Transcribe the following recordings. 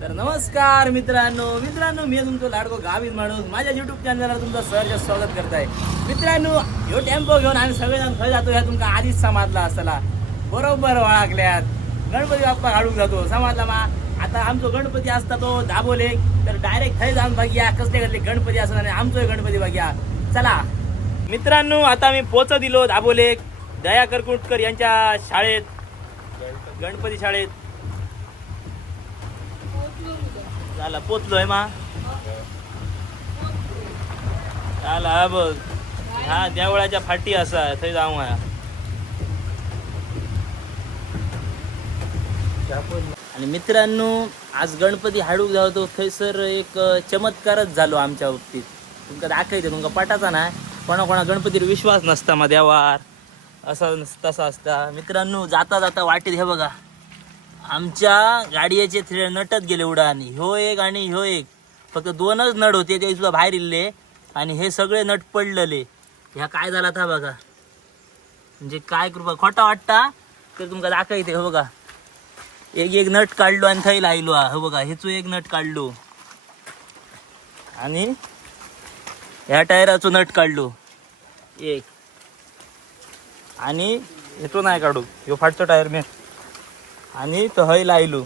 तर नमस्कार मित्रांनो मित्रांनो मी तुमचं लाडको गावीत माणूस. माझ्या युट्यूब चॅनलला तुमचं सहज स्वागत करताय. मित्रांनो ह्यो टेम्पो घेऊन आम्ही सगळेजण खरं जातो ह्या तुमका आधीच समाजला असला बरोबर ओळखल्यात. गणपती बाप्पा काढून जातो समाजला मा. आता आमचो गणपती असता तो दाबोले. तर डायरेक्ट थंय जाऊन बघ्या कसले कसले गणपती असतात आणि आमचो गणपती बघ्या. चला. मित्रांनो आता मी पोच दिलो दाबोले. दया करकुटकर यांच्या शाळेत. गणपती शाळेत. झाला पोचलोय मा. झाला हा बघ. हा देवळाच्या फाटी असा थंय जाऊ आणि मित्रांनो आज गणपती हाडूक जावतो थंयसर एक चमत्कारच झालो आमच्या बाबतीत. तुमका दाखयते तुमका पटाचा ना. कोणा कोणा गणपतीवर विश्वास नसता मा देवार असा तसा असता. मित्रांनो जाता जाता वाटेत हे बघा. आमच्या गाडीचे थ्रेड नटत गेले उडान. ह्यो एक आणि ह्यो एक. फक्त दोनच नट होते ते सुद्धा बाहेर इल्ले. आणि हे सगळे नट पडलेले. ह्या काय झाला था बघा. म्हणजे काय कृपा खोटा वाटता? तर तुमका दाखवते हो बघा. एक एक नट काढलो आणि थंय लायलो हा हो बघा. हेचो एक नट काढलो. आणि ह्या टायराचो नट काढलो. एक. आणि हेचो नाही काढू. ह्यो फाटचो टायर मी आणि तो हय लायलो.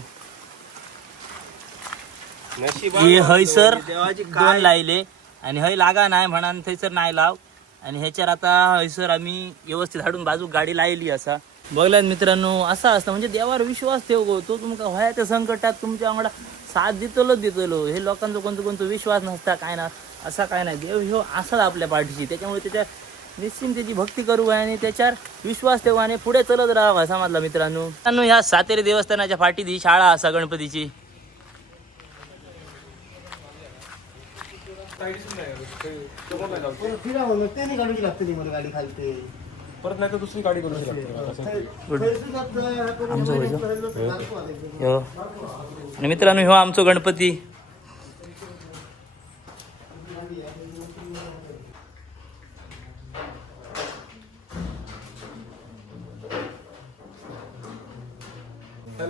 हे हयसर दोन लायले. आणि हय लागा नाही म्हणा थंयसर नाही लाव. आणि ह्याच्यावर आता हयसर आम्ही व्यवस्थित हाडून बाजू गाडी लायली असा. बघल्यात मित्रांनो असा असता. म्हणजे देवावर विश्वास ठेव गो. तो तुमका व्हाया त्या संकटात तुमच्या वांगडा साथ देतलोच देतलो. हे लोकांचा कोणतो कोणतो विश्वास नसता काय ना असा काय नाही. देव ह्यो असाच आपल्या पाठीशी. त्याच्यामुळे त्याच्या निश्चित भक्ती करू आणि त्याच्यावर विश्वास ठेवा आणि पुढे चलत राहावा समजला मित्रांनो. मित्रांनो ह्या सातेरी देवस्थानाच्या फाटीत ही शाळा असा गणपतीची परत नाही दुसरी गाडी करू शकतो आणि मित्रांनो ह्यो आमचो गणपती.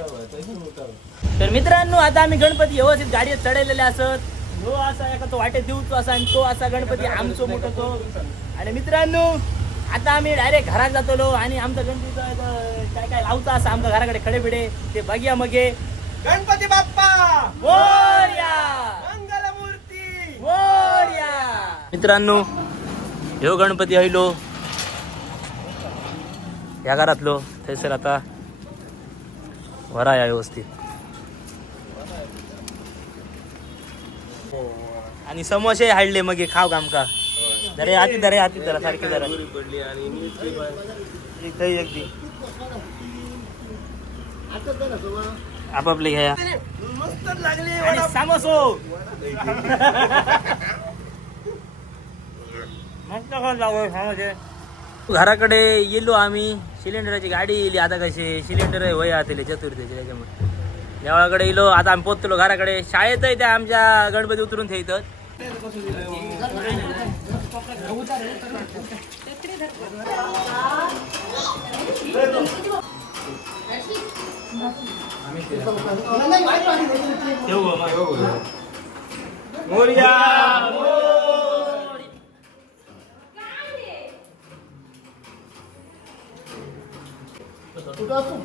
तर मित्रांनो आता आम्ही गणपती व्यवस्थित गाडीत चढवलेले असत. जो असा एका तो वाटेत देऊचो असा आणि तो असा गणपती आमचो मोठो तो. आणि मित्रांनो आता आम्ही डायरेक्ट घरात जातलो आणि आमचा गणपतीचा काय काय लावता असा आमच्या घराकडे खडे बिडे ते बघूया मगे. गणपती बाप्पा! मोरया मंगलमूर्ती! मोरया मित्रांनो ह्यो गणपती हयलो. या घरातलो थंयसर आता. वरा या व्यवस्थित. आणि समोसे हाडले मग खाव आमका दरे आती दरे आती जरा सारखे जरा. अगदी एक आपापले घ्या. समोसो. मस्त खाऊन जाऊ समोसे. घराकडे गेलो आम्ही. सिलेंडरची गाडी येईल आता कशी सिलेंडर वय आतले चतुर्थीचे त्याच्यामुळे. देवळाकडे येलो. आता आम्ही पोचलो घराकडे. शाळेतही त्या आमच्या गणपती उतरून ठेवतात ठेवू गं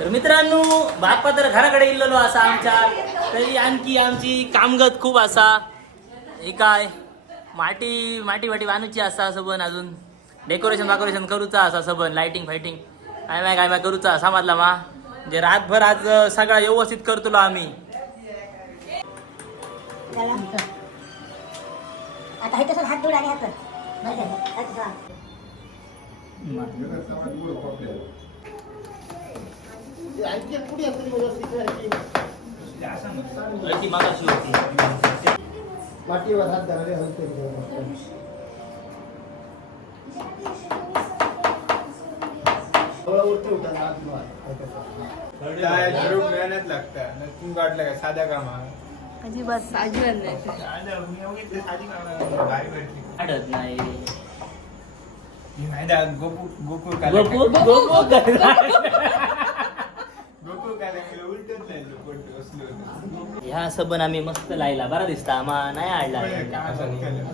तर मित्रांनो बाप्पा तर घराकडे इल्लेलो असा आमच्या. तरी आणखी आमची कामगत खूप असा. हे काय? माटी माटी वाटी बांधूची असा सबन अजून. डेकोरेशन वाकोरेशन करूचा असा सबन लाइटिंग फायटिंग काय बाय काय बाय करूचा? समाजला मा. म्हणजे रातभर आज सगळा व्यवस्थित करतो आम्ही. आता हे तसंच हात जोड. आणि हात. का? हात धराले हलते मेहनत लागतं न तू काढलं काय? साध्या कामा अजिबात अजिबात नाही आढळत नाही गोकुळ. गोकुळ. ह्या पण आम्ही मस्त लायला बरा दिसता आम्हा नाही केलं?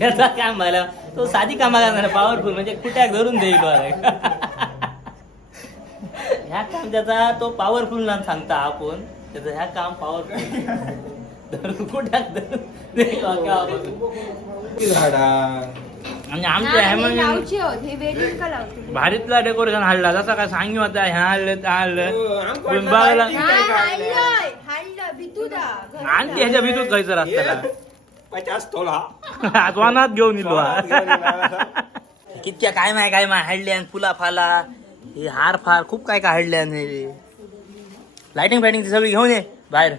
त्याचा काम मला तो साधी कामा करणार पॉवरफुल म्हणजे कुठ्याक धरून देईल बरं. ह्या काम त्याचा तो पॉवरफुल नाम सांगता आपण. त्याचं ह्या काम पॉवरफुल झाडा? आमच्या हे वेडिंग का लावते भारीतला डेकोरेशन हाडला जसा काय सांगितलं होता ह्या हाडलं त्या हो, हाडलं पण बघायला हाडलं आणि ह्याच्या भीतून खायचं रस्त्याला पचास तोला. आत्वानात घेऊन येतो कितक्या काय माय काय माय हाडल्यान फुला फाला. हे हार फार खूप काय हे. लाइटिंग फायटिंग सगळी घेऊन ये बाहेर.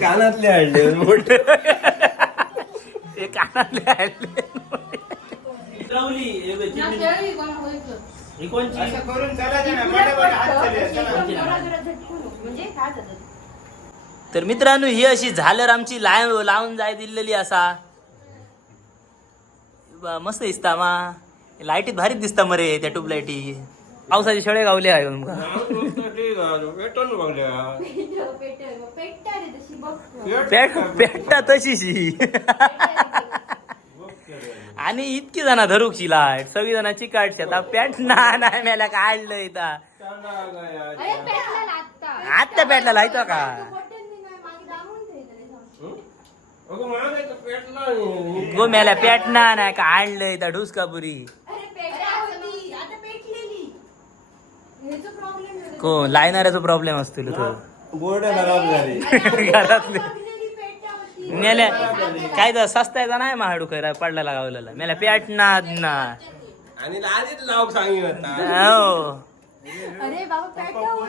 कानातले हडले मोठे. हे कानातले हाडले ही. म्हणजे तर मित्रांनो ही अशी झालर आमची लाय लावून जाय दिलेली असा. बा, मस्त दिसता मा. लाईटीत भारीच दिसता मरे त्या ट्यूबलाईटी. पावसाचे शेळे गावले आहे तुमका तशी पेट पेटा तशीशी. आणि इतकी जण धरूकची लाट सगळी जणांची काढशी. आता पॅन्ट ना नाही मेला काढलं इथं. आत्ता पेटला लायतो का? मला नाही. गो मेला पेट ना नाही काढलं इथं ढुसकापुरी अरे पेट्या होती आता पेटलेली ह्याचा प्रॉब्लेम को लायणाऱ्याचा प्रॉब्लेम असतो तो बोर्ड खराब झाले घरातले. पेट्या होती मेल्या काय तर सस्तायचा नाही महाडू खरा पडलेला गावलेला मेला पेट ना. ना आणि आधीच लावक सांगितलं हो.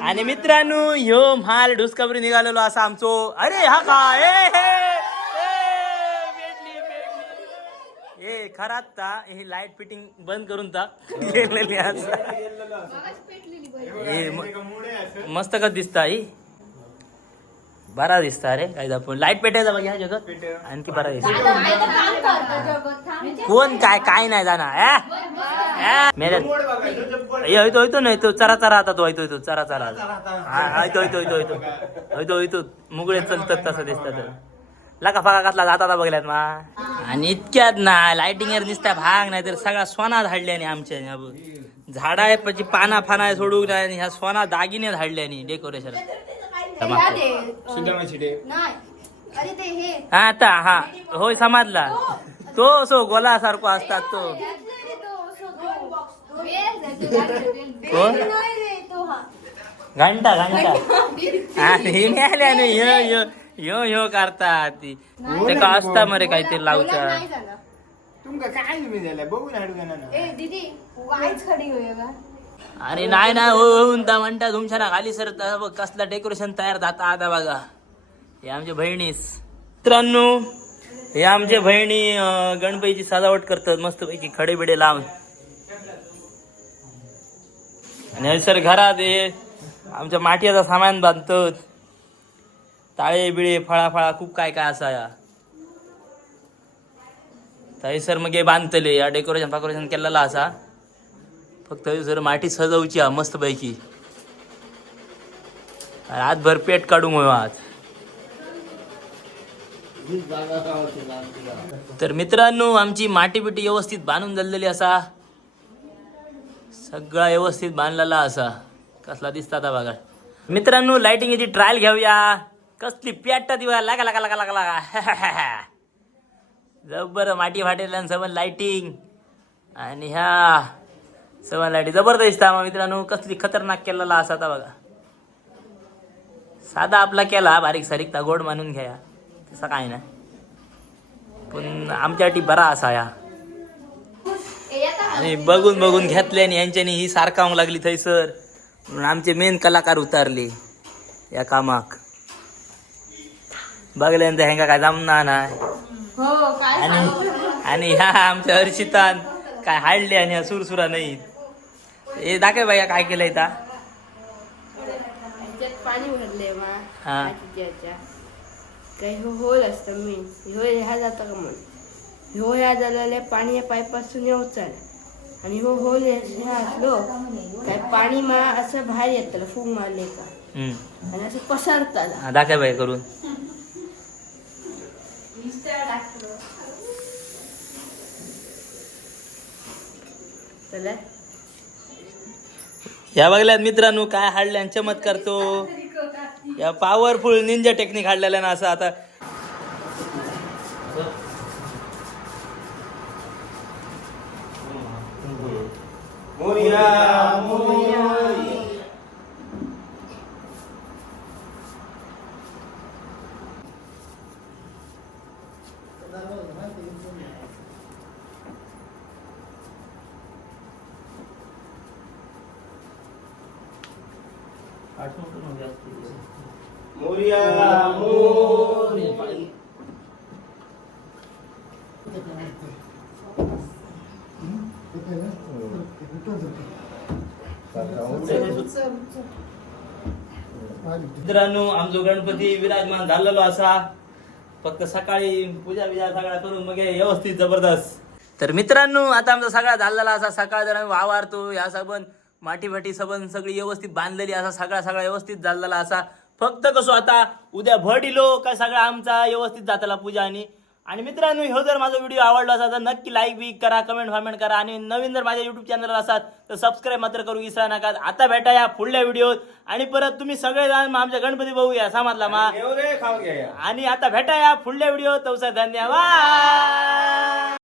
आणि मित्रांनो ह्यो माल ढुसकाबरी निघालेलो असा आमचो. अरे हा काय ए, हे, ए, पेटली, खरात ता हे लाइट फिटिंग बंद करून टाक गेलेली मस्त कच दिसता ही बरा दिसता रे काय आपण लाइट पेटायचा बघ ह्या जगत? आणखी बरा दिसता. कोण काय काय नाही जाणार तो. ये होतो होतो नाही तो चरा चरा आता तो होतो चरा चरा होतो होतो होतो होतो होतो होतो मुगळे चलतात तसं दिसतात लका फाका कसला जाता बघल्यात मा. आणि इतक्यात ना लाइटिंग दिसता भाग नाही तर सगळा सोना धाडल्याने आमच्या. झाडा आहे પછી पाना फाना सोडून आणि ह्या सोना दागिने धाडल्याने डेकोरेशन. नाही. हे हा. आता हा. होय समाजला. तो असो गोला सारखो असतात तो. कोण? नाही हा. घंटा घंटा. आणि ह्यो ह्यो करतात ती. ते का असता मरे काहीतरी झालं. तुमका काय तुम्ही झालं? बघून हाडू का ना ए दीदी वाईच खडी होय का अरे नाही नाही हो होऊन ता म्हणता तुमच्या ना खाली सर बघ कसला डेकोरेशन तयार जाता आता बघा. हे आमच्या बहिणीस. मित्रांनो हे आमच्या बहिणी गणपतीची सजावट करतात मस्त पैकी खडे बिडे लावून. आणि हयसर घरात हे आमच्या माठीचं सामान बांधतात. ताळे बिळे फळा फळा खूप काय काय असा या. थंयसर मग हे बांधतले या डेकोरेशन फाकोरेशन केलेला असा. फक्त थंयसर माटी सजवची हा मस्त पैकी रातभर पेट काढू होय आज तर मित्रांनो आमची माटी बिटी व्यवस्थित बांधून झालेली असा. सगळा व्यवस्थित बांधलेला असा. कसला दिसता आता बघा. मित्रांनो लाइटिंगची ट्रायल घेऊया कसली पेटा दिवा. लागा लागा लागा लागा. लागा जबर माटी फाटेल्या सबन लाइटिंग आणि ह्या सबन लाईटी जबरदस्त मग मित्रांनो. कसली खतरनाक केलेला असा आता बघा. साधा आपला केला बारीक सारीक ता गोड मानून घ्या. तसा काय नाही. पण आमच्यासाठी बरा असा या. आणि बघून बघून घेतले आणि यांच्यानी ही सारखावंक लागली थंयसर. म्हणून आमचे मेन कलाकार उतारले. या कामाक. बघल्यानंतर ह्यांका काय जमना नाही हो? आणि आणि ह्या आमच्या हर्षितान काय हाडले आणि ह्या सुरसुरा नाही. हे दाखव बाया काय केलंय ता पाणी भरले मा हा. काही हो होल असतं मेन ह्यो ह्या जाता का म्हण ह्यो ह्या झालेल्या पाणी या पाईपासून येऊचाल आणि हो होल ह्या असलो काय पाणी मा असं बाहेर येतलं फूग मारले का. आणि असं पसरताला हा, दाखव बाई करून. चला. या बघल्यात मित्रांनो काय हाडले आणि चमत्कार तो या पॉवरफुल निंजा टेक्निक हाडलेला ना असं आता. मोरिया मित्रांनो आमचो गणपती विराजमान झालेलो असा. फक्त सकाळी पूजा बिजा सगळा करून मग व्यवस्थित जबरदस्त. तर मित्रांनो आता आमचा सगळा झालेला असा. सकाळ जर आम्ही वावरतो या सबंध माठी फाटी सबन सगळी व्यवस्थित बांधलेली असा सगळा सगळा व्यवस्थित झालेला असा. फक्त कसो आता उद्या भट इलो काय सगळा आमचा व्यवस्थित जाताला पूजा आणि आणि मित्रांनो ह्यो जर माझा व्हिडिओ आवडला असा तर नक्की लाईक बी करा कमेंट फॉमेंट करा. आणि नवीन जर माझ्या युट्यूब चॅनल असाल तर सबस्क्राईब मात्र करू विसरा नका. आता भेटा या पुढल्या व्हिडिओत आणि परत तुम्ही सगळेजण मग आमच्या गणपती भाऊ या समाजला मा. आणि आता भेटा या पुढल्या व्हिडिओ तवसा धन्यवाद.